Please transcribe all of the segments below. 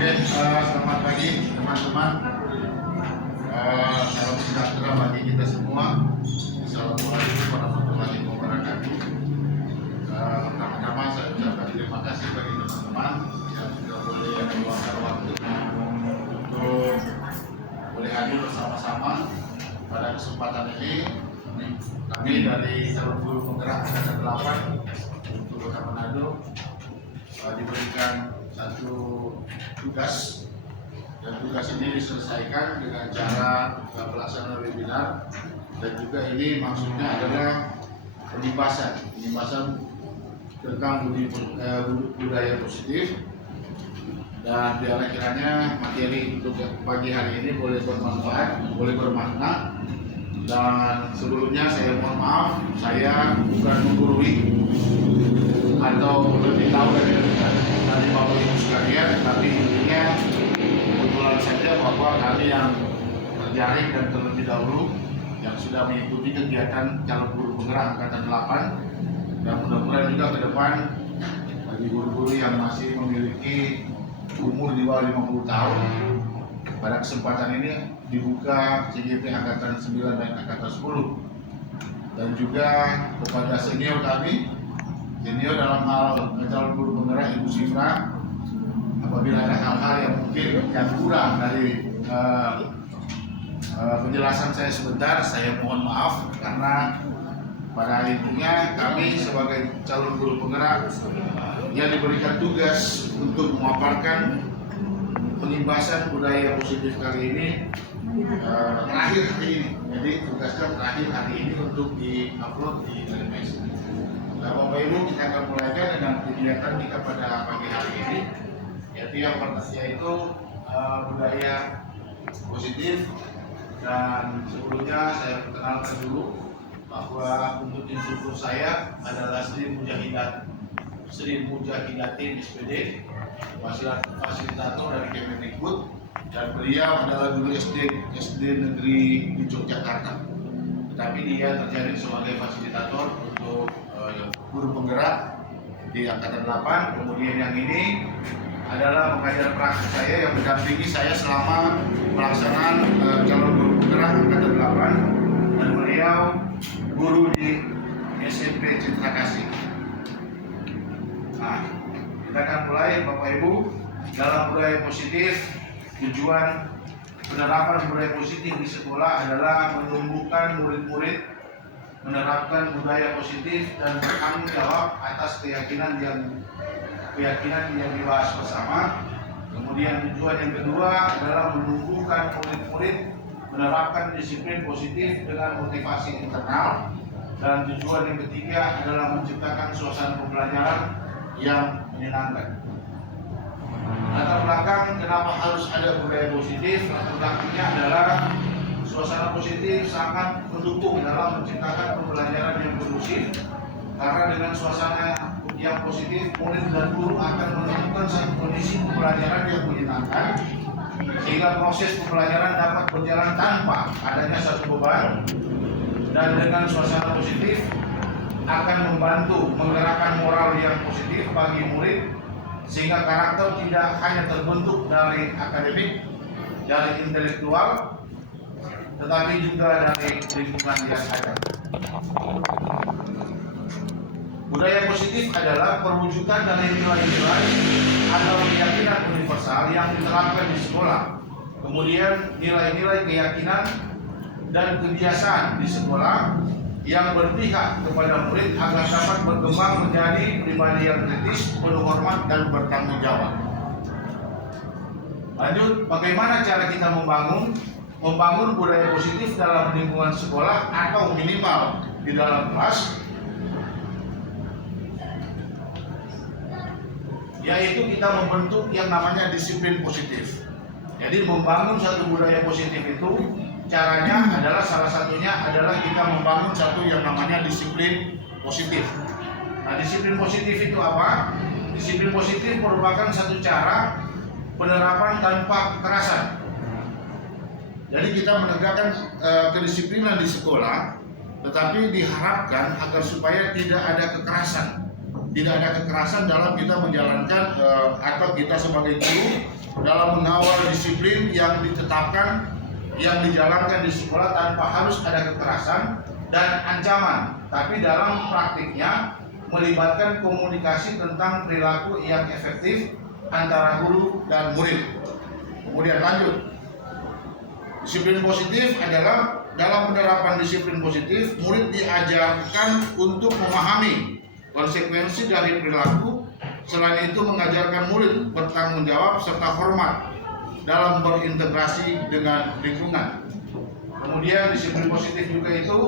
Selamat pagi teman-teman. Salam sejahtera bagi kita semua. Assalamualaikum warahmatullahi wabarakatuh. Pertama-tama saya ucapkan terima kasih bagi teman-teman yang sudah boleh meluangkan waktunya untuk boleh hadir bersama-sama pada kesempatan ini. Kami dari Calon Guru Penggerak Angkatan 8 untuk Kota Manado diberikan satu tugas, dan tugas ini diselesaikan dengan cara pelaksanaan webinar, dan juga ini maksudnya adalah penyimpasan tentang budaya positif, dan kiranya materi untuk pagi hari ini boleh bermanfaat, boleh bermakna. Dan sebelumnya saya mohon maaf, saya bukan menggurui atau lebih tahu dari Bapak Ibu sekalian, tapi intinya kebetulan saja bahwa kami yang terjaring dan terlebih dahulu yang sudah mengikuti kegiatan Calon Guru Penggerak Angkatan 8, dan mudah-mudahan juga ke depan bagi guru-guru yang masih memiliki umur di bawah 50 tahun, pada kesempatan ini dibuka CGP Angkatan 9 dan Angkatan 10, dan juga kepada senior kami, senior dalam hal Calon Guru Penggerak Ibu Sifra, apabila ada hal-hal yang mungkin yang kurang dari penjelasan saya sebentar, saya mohon maaf, karena pada intinya kami sebagai calon guru penggerak yang diberikan tugas untuk memaparkan penyimpasan budaya positif kali ini terakhir hari ini. Jadi tugasnya terakhir hari ini untuk di-upload di LMS. Nah, Bapak Ibu, kita akan mulaikan dengan kegiatan kita pada pagi hari ini, yaitu yang pertama yaitu budaya positif. Dan sebelumnya saya perkenalkan dulu bahwa untuk instruktur saya adalah Sri Mujahidatin SPD, fasilitator dari Kemendikbud, dan beliau adalah guru SD negeri di Yogyakarta. Tetapi dia terjaring sebagai fasilitator untuk guru penggerak di Angkatan 8. Kemudian yang ini adalah pengajar praktik saya yang mendampingi saya selama pelaksanaan calon guru penggerak Angkatan 8, dan beliau guru di SMP Citra Kasih. Nah, kita akan mulai Bapak Ibu. Dalam budaya positif, tujuan penerapan budaya positif di sekolah adalah menumbuhkan murid-murid menerapkan budaya positif dan bertanggung jawab atas keyakinan yang dibahas bersama. Kemudian tujuan yang kedua adalah menumbuhkan murid-murid menerapkan disiplin positif dengan motivasi internal, dan tujuan yang ketiga adalah menciptakan suasana pembelajaran yang menyenangkan. Latar belakang kenapa harus ada budaya positif, latar belakangnya adalah suasana positif sangat mendukung dalam menciptakan pembelajaran yang kondusif, karena dengan suasana yang positif, murid dan guru akan menemukan satu kondisi pembelajaran yang menyenangkan, sehingga proses pembelajaran dapat berjalan tanpa adanya satu beban. Dan dengan suasana positif akan membantu menggerakkan moral yang positif bagi murid, sehingga karakter tidak hanya terbentuk dari akademik, dari intelektual, tetapi juga dari lingkungan yang ada. Budaya positif adalah perwujudan dari nilai-nilai atau keyakinan universal yang diterapkan di sekolah. Kemudian nilai-nilai keyakinan dan kebiasaan di sekolah yang berpihak kepada murid agar dapat berkembang menjadi pribadi yang kritis, penuh hormat, dan bertanggung jawab. Lanjut, bagaimana cara kita membangun budaya positif dalam lingkungan sekolah atau minimal di dalam kelas? Yaitu kita membentuk yang namanya disiplin positif. Jadi membangun satu budaya positif itu caranya adalah, salah satunya adalah kita membangun satu yang namanya disiplin positif. Nah, disiplin positif itu apa? Disiplin positif merupakan satu cara penerapan tanpa kekerasan. Jadi kita menegakkan kedisiplinan di sekolah, tetapi diharapkan agar supaya tidak ada kekerasan. tidak ada kekerasan dalam kita menjalankan atau kita sebagai guru dalam mengawal disiplin yang ditetapkan, yang dijalankan di sekolah tanpa harus ada kekerasan dan ancaman, tapi dalam praktiknya melibatkan komunikasi tentang perilaku yang efektif antara guru dan murid. Kemudian lanjut, disiplin positif adalah dalam penerapan disiplin positif, murid diajarkan untuk memahami konsekuensi dari perilaku. Selain itu mengajarkan murid bertanggung jawab serta hormat dalam berintegrasi dengan lingkungan. Kemudian disiplin positif juga itu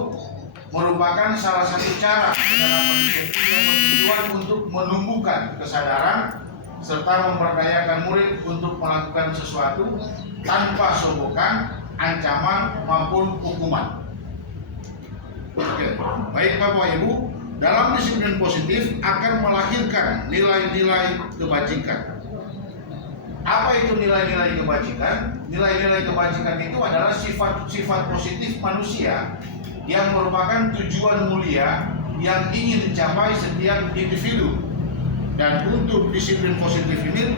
merupakan salah satu cara penerapan disiplin yang bertujuan untuk menumbuhkan kesadaran serta memberdayakan murid untuk melakukan sesuatu tanpa sogokan, ancaman maupun hukuman. Oke, baik Bapak Ibu, dalam disiplin positif akan melahirkan nilai-nilai kebajikan. Apa itu nilai-nilai kebajikan? Nilai-nilai kebajikan itu adalah sifat-sifat positif manusia yang merupakan tujuan mulia yang ingin dicapai setiap individu. Dan untuk disiplin positif ini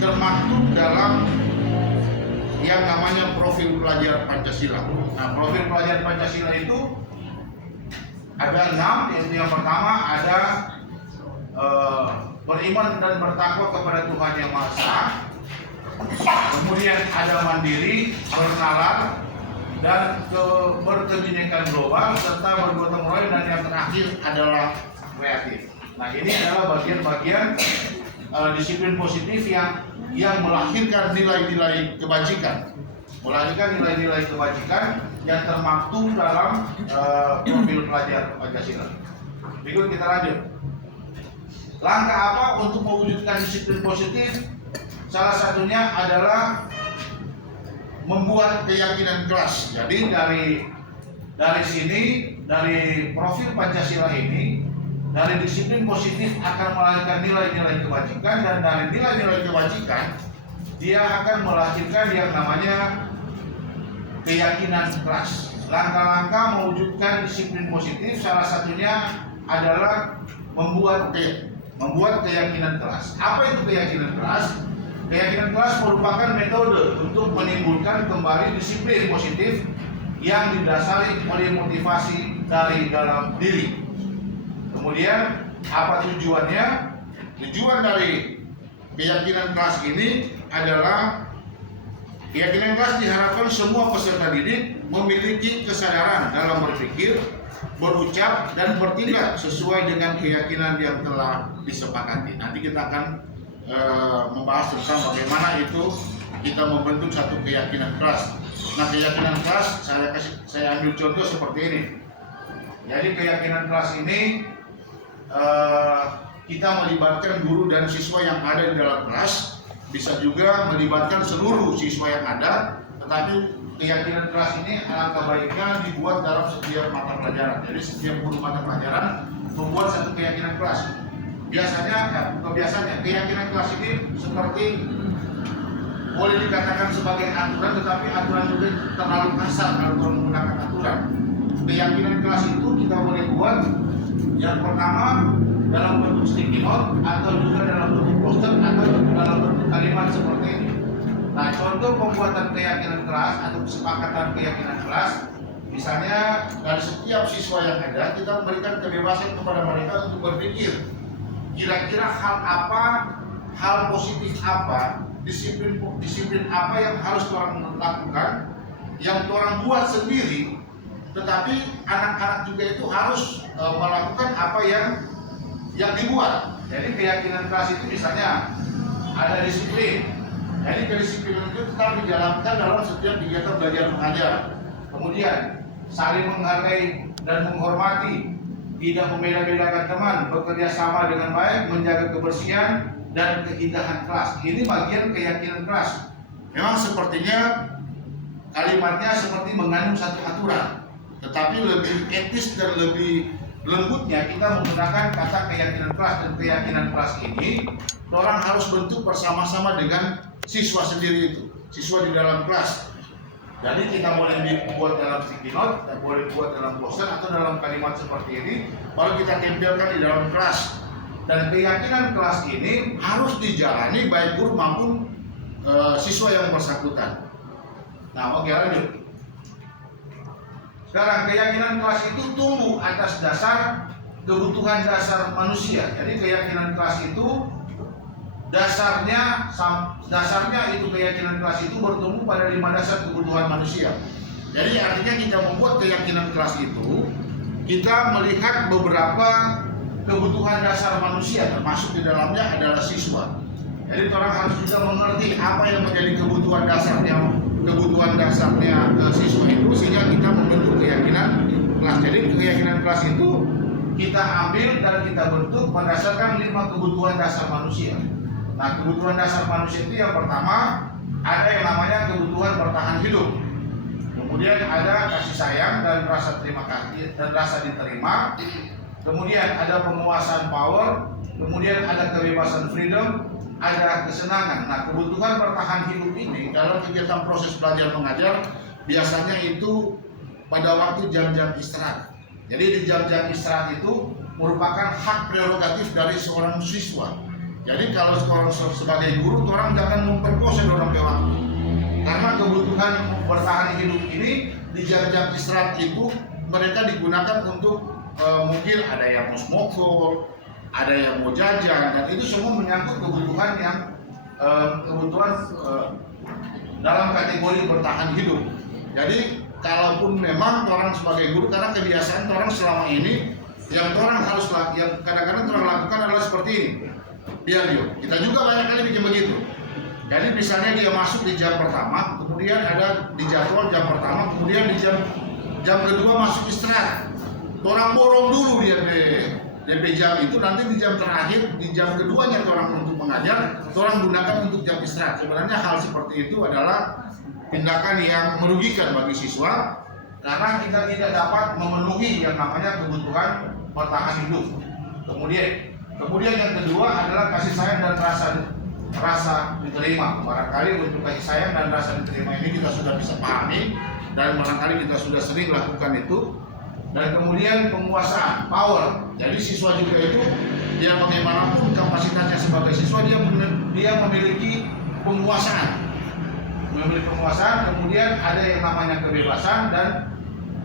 termaktub dalam yang namanya profil pelajar Pancasila. Nah, profil pelajar Pancasila itu ada 6, yaitu yang pertama ada beriman dan bertakwa kepada Tuhan Yang Maha Esa. Kemudian ada mandiri, bernalar, dan berkebinekaan global serta bergotong royong, dan yang terakhir adalah kreatif. Nah, ini adalah bagian-bagian disiplin positif yang melahirkan nilai-nilai kebajikan. Melahirkan nilai-nilai kebajikan yang termaktub dalam profil pelajar Pancasila. Berikut kita lanjut. Langkah apa untuk mewujudkan disiplin positif? Salah satunya adalah membuat keyakinan kelas. Jadi dari sini, dari profil Pancasila ini, dari disiplin positif akan melahirkan nilai-nilai kebajikan, dan dari nilai-nilai kebajikan dia akan melahirkan yang namanya keyakinan keras. Langkah-langkah mewujudkan disiplin positif salah satunya adalah membuat keyakinan keras. Apa itu keyakinan keras? Keyakinan keras merupakan metode untuk menimbulkan kembali disiplin positif yang didasari oleh motivasi dari dalam diri. Kemudian apa tujuannya? Tujuan dari keyakinan keras ini adalah keyakinan keras diharapkan semua peserta didik memiliki kesadaran dalam berpikir, berucap, dan bertindak sesuai dengan keyakinan yang telah disepakati. Nanti kita akan membahas tentang bagaimana itu kita membentuk satu keyakinan keras. Nah, keyakinan keras saya ambil contoh seperti ini. Jadi keyakinan keras ini kita melibatkan guru dan siswa yang ada di dalam kelas, bisa juga melibatkan seluruh siswa yang ada, tetapi keyakinan keras ini alangkah baiknya dibuat dalam setiap mata pelajaran. Jadi setiap guru mata pelajaran membuat satu keyakinan keras. Kebiasaannya keyakinan kelas ini seperti boleh dikatakan sebagai aturan, tetapi aturan juga terlalu kasar kalau menggunakan aturan. Keyakinan kelas itu kita boleh buat yang pertama dalam bentuk sticky note, atau juga dalam bentuk poster, atau dalam bentuk kalimat seperti ini. Nah, contoh pembuatan keyakinan kelas atau kesepakatan keyakinan kelas, misalnya dari setiap siswa yang ada kita memberikan kebebasan kepada mereka untuk berpikir kira-kira hal positif apa, disiplin apa yang harus orang lakukan, yang orang buat sendiri, tetapi anak-anak juga itu harus melakukan apa yang dibuat. Jadi keyakinan kelas itu misalnya ada disiplin. Jadi kedisiplinan itu tetap dijalankan dalam setiap kegiatan belajar mengajar. Kemudian saling menghargai dan menghormati, tidak membeda-bedakan teman, bekerja sama dengan baik, menjaga kebersihan dan keindahan kelas. Ini bagian keyakinan kelas. Memang sepertinya kalimatnya seperti mengandung satu aturan, tetapi lebih etis dan lebih lembutnya kita menggunakan kata keyakinan kelas. Dan keyakinan kelas ini orang harus bentuk bersama-sama dengan siswa sendiri itu, siswa di dalam kelas. Jadi kita boleh dibuat dalam sticky note, boleh buat dalam poster, atau dalam kalimat seperti ini, baru kita tempelkan di dalam kelas. dan keyakinan kelas ini harus dijalani baik guru maupun siswa yang bersangkutan. Nah, oke, lanjut. Sekarang keyakinan kelas itu tumbuh atas dasar kebutuhan dasar manusia. Jadi keyakinan kelas itu dasarnya itu keyakinan kelas itu bertumbuh pada 5 dasar kebutuhan manusia. Jadi artinya kita membuat keyakinan kelas itu, kita melihat beberapa kebutuhan dasar manusia, termasuk di dalamnya adalah siswa. Jadi orang harus juga mengerti apa yang menjadi kebutuhan dasarnya siswa itu, sehingga kita membentuk keyakinan kelas. Jadi keyakinan kelas itu kita ambil dan kita bentuk berdasarkan 5 kebutuhan dasar manusia. Nah, kebutuhan dasar manusia itu yang pertama ada yang namanya kebutuhan bertahan hidup. Kemudian ada kasih sayang dan rasa terima kasih dan rasa diterima. Kemudian ada penguasaan power. Kemudian ada kebebasan freedom. Ada kesenangan. Nah, kebutuhan bertahan hidup ini dalam kegiatan proses belajar mengajar biasanya itu pada waktu jam-jam istirahat. Jadi di jam-jam istirahat itu merupakan hak prerogatif dari seorang siswa. Jadi kalau seorang sebagai guru, orang jangan memperkosa orang ke waktu. Karena kebutuhan bertahan hidup ini di jam-jam istirahat itu mereka digunakan untuk mungkin ada yang mau smokol, ada yang mau jajan, dan itu semua menyangkut kebutuhan yang dalam kategori bertahan hidup. Jadi kalaupun memang orang sebagai guru, karena kebiasaan orang selama ini yang orang harus yang kadang-kadang orang lakukan adalah seperti ini. Biar kita juga banyak kali bikin begitu. Jadi misalnya dia masuk di jam pertama, kemudian ada di jadwal jam pertama, kemudian di jam kedua masuk istirahat. Orang borong dulu dia DP jam itu, nanti di jam terakhir, di jam keduanya orang untuk mengajar, orang gunakan untuk jam istirahat. Sebenarnya hal seperti itu adalah tindakan yang merugikan bagi siswa, karena kita tidak dapat memenuhi yang namanya kebutuhan bertahan hidup. Kemudian yang kedua adalah kasih sayang dan rasa diterima. Barangkali untuk kasih sayang dan rasa diterima ini kita sudah bisa pahami, dan barangkali kita sudah sering lakukan itu. Dan kemudian penguasaan, power. Jadi siswa juga itu, dia bagaimanapun kapasitasnya sebagai siswa, dia memiliki penguasaan. Kemudian ada yang namanya kebebasan dan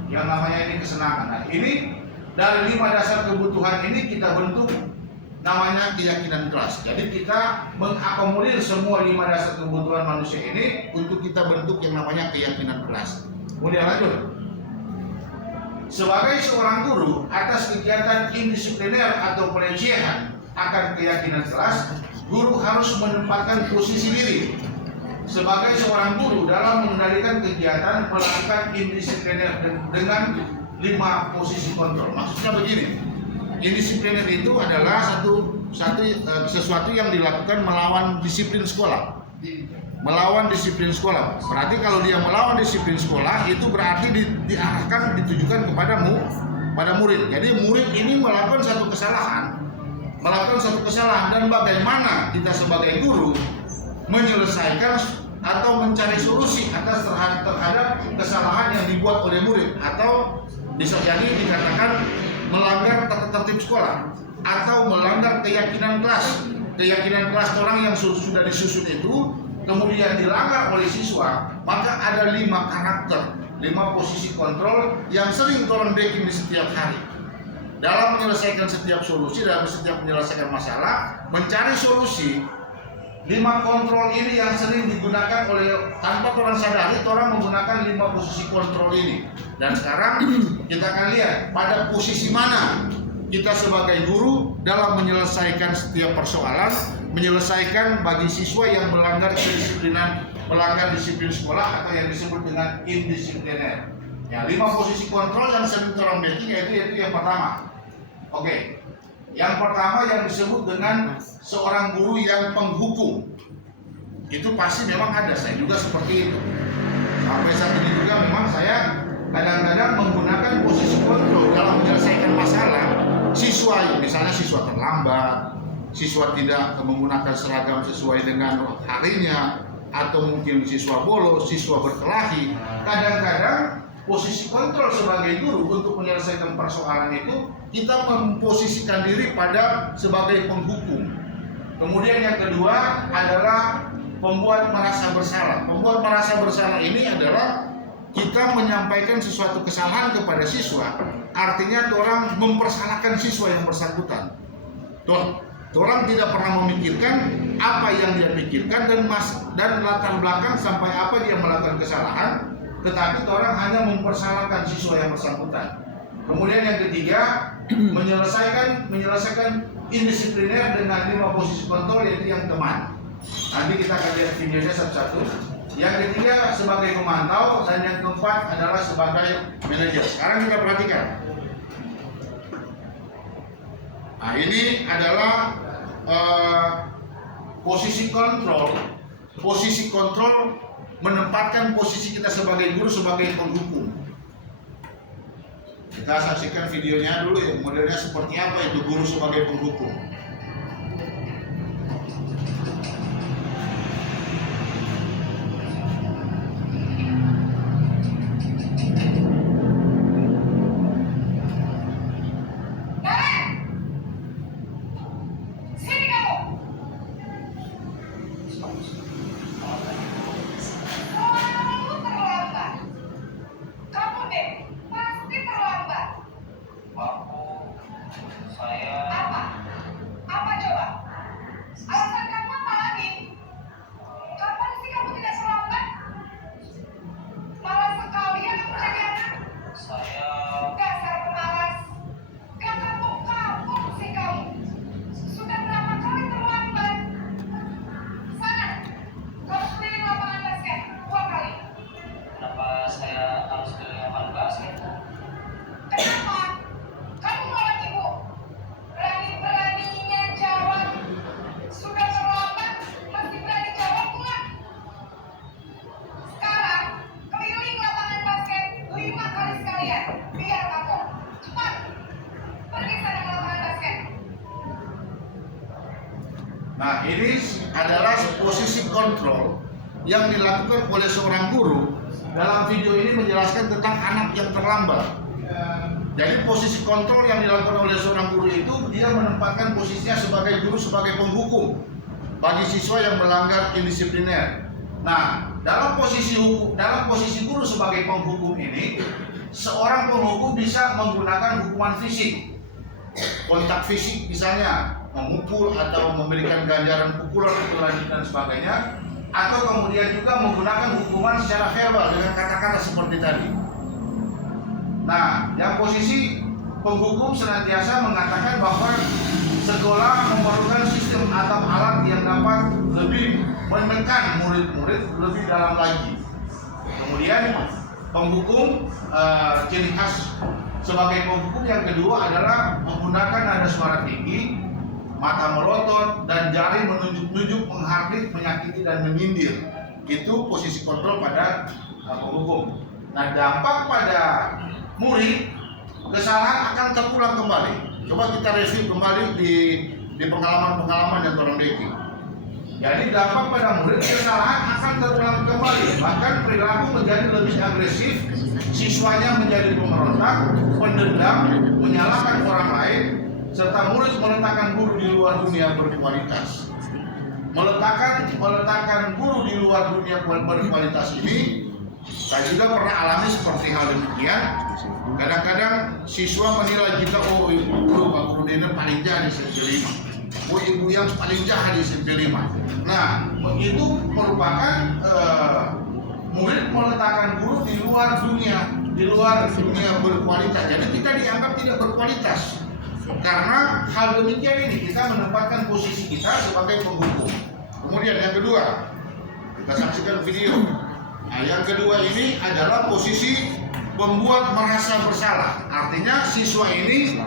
yang namanya ini kesenangan. Nah, ini dari 5 dasar kebutuhan ini kita bentuk namanya keyakinan kelas. Jadi kita mengakomodir semua 5 dasar kebutuhan manusia ini untuk kita bentuk yang namanya keyakinan kelas. Kemudian lanjut. Sebagai seorang guru, atas kegiatan indisipliner atau pelecehan akan keyakinan kelas, guru harus menempatkan posisi diri sebagai seorang guru dalam mengendalikan kegiatan melakukan indisipliner dengan 5 posisi kontrol. Maksudnya begini, indisipliner itu adalah sesuatu yang dilakukan melawan disiplin sekolah. Melawan disiplin sekolah. Berarti kalau dia melawan disiplin sekolah, itu berarti ditujukan pada murid. Jadi murid ini melakukan satu kesalahan, dan bagaimana kita sebagai guru menyelesaikan atau mencari solusi terhadap kesalahan yang dibuat oleh murid, atau bisa jadi dikatakan melanggar tata tertib sekolah atau melanggar keyakinan kelas orang yang sudah disusun itu kemudian dilanggar oleh siswa. Maka ada 5 karakter, 5 posisi kontrol yang sering orang bikin di setiap hari dalam menyelesaikan setiap solusi, dalam setiap menyelesaikan masalah, mencari solusi. 5 kontrol ini yang sering digunakan oleh, tanpa orang sadari, orang menggunakan 5 posisi kontrol ini. Dan sekarang kita akan lihat pada posisi mana kita sebagai guru dalam menyelesaikan setiap persoalan, menyelesaikan bagi siswa yang melanggar kedisiplinan, melanggar disiplin sekolah atau yang disebut dengan indisipliner. Ya, 5 posisi kontrol yang sering orang making yaitu yang pertama. Oke. Yang pertama yang disebut dengan seorang guru yang penghukum. Itu pasti memang ada, saya juga seperti itu. Sampai saat ini juga memang saya kadang-kadang menggunakan posisi kontrol dalam menyelesaikan masalah. Siswa, misalnya siswa terlambat, siswa tidak menggunakan seragam sesuai dengan harinya, atau mungkin siswa bolos, siswa berkelahi. Kadang-kadang posisi kontrol sebagai guru untuk menyelesaikan persoalan itu, kita memposisikan diri pada sebagai penghukum. Kemudian yang kedua adalah membuat merasa bersalah. Membuat merasa bersalah ini adalah kita menyampaikan sesuatu kesalahan kepada siswa. Artinya orang mempersalahkan siswa yang bersangkutan. Orang tidak pernah memikirkan apa yang dia pikirkan dan latar belakang sampai apa dia melakukan kesalahan, tetapi orang hanya mempersalahkan siswa yang bersangkutan. Kemudian yang ketiga, menyelesaikan indisipliner dengan 5 posisi kontrol, yaitu yang teman. Nanti kita akan lihat videonya satu-satu. Yang ketiga sebagai pemantau, dan yang keempat adalah sebagai manajer. Sekarang kita perhatikan. Nah, ini adalah posisi kontrol. Posisi kontrol menempatkan posisi kita sebagai guru sebagai penghukum. Kita saksikan videonya dulu ya, modelnya seperti apa itu guru sebagai penghukum. Nah, ini adalah posisi kontrol yang dilakukan oleh seorang guru. Dalam video ini menjelaskan tentang anak yang terlambat. Jadi posisi kontrol yang dilakukan oleh seorang guru itu, dia menempatkan posisinya sebagai guru, sebagai penghukum bagi siswa yang melanggar indisipliner. Nah, dalam posisi guru sebagai penghukum ini, seorang penghukum bisa menggunakan hukuman fisik, kontak fisik misalnya, memukul atau memberikan ganjaran pukulan atau lanjut dan sebagainya, atau kemudian juga menggunakan hukuman secara verbal dengan kata-kata seperti tadi. Nah, yang posisi penghukum senantiasa mengatakan bahwa sekolah memerlukan sistem atau alat yang dapat lebih menekan murid-murid lebih dalam lagi. Kemudian penghukum, ciri khas sebagai penghukum yang kedua adalah menggunakan nada suara tinggi, mata melotot, dan jari menunjuk-nunjuk, menghardik, menyakiti, dan menyindir. Itu posisi kontrol pada penghukum. Nah, dampak pada murid, kesalahan akan terulang kembali. Coba kita review kembali di pengalaman-pengalaman yang orang deki. Jadi dampak pada murid, kesalahan akan terulang kembali. Bahkan perilaku menjadi lebih agresif, siswanya menjadi pemberontak, pendendam, menyalahkan orang lain, serta murid meletakkan guru di luar dunia berkualitas. Meletakkan guru di luar dunia berkualitas ini, saya juga pernah alami seperti hal demikian. Kadang-kadang siswa menilai kita, oh Pak Guru Dena paling jahat di SMP 5, oh ibu yang paling jahat di SMP 5. Nah, itu merupakan murid meletakkan guru di luar dunia berkualitas. Jadi kita dianggap tidak berkualitas. Karena hal demikian ini kita menempatkan posisi kita sebagai penghukum. Kemudian yang kedua, kita saksikan video. Nah, yang kedua ini adalah posisi membuat merasa bersalah. Artinya siswa ini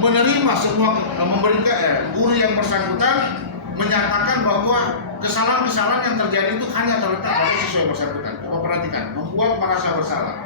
menerima semua, memberikan guru yang bersangkutan menyatakan bahwa kesalahan-kesalahan yang terjadi itu hanya terletak pada siswa yang bersangkutan. Coba perhatikan, membuat merasa bersalah.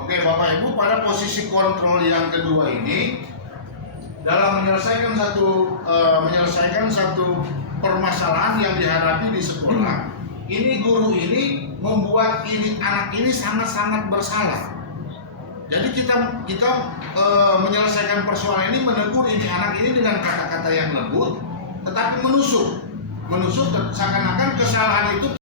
Oke Bapak Ibu, pada posisi kontrol yang kedua ini dalam menyelesaikan satu permasalahan yang dihadapi di sekolah, ini guru ini membuat anak ini sangat-sangat bersalah. Jadi kita menyelesaikan persoalan ini, menegur anak ini dengan kata-kata yang lembut, tetapi menusuk seakan-akan kesalahan itu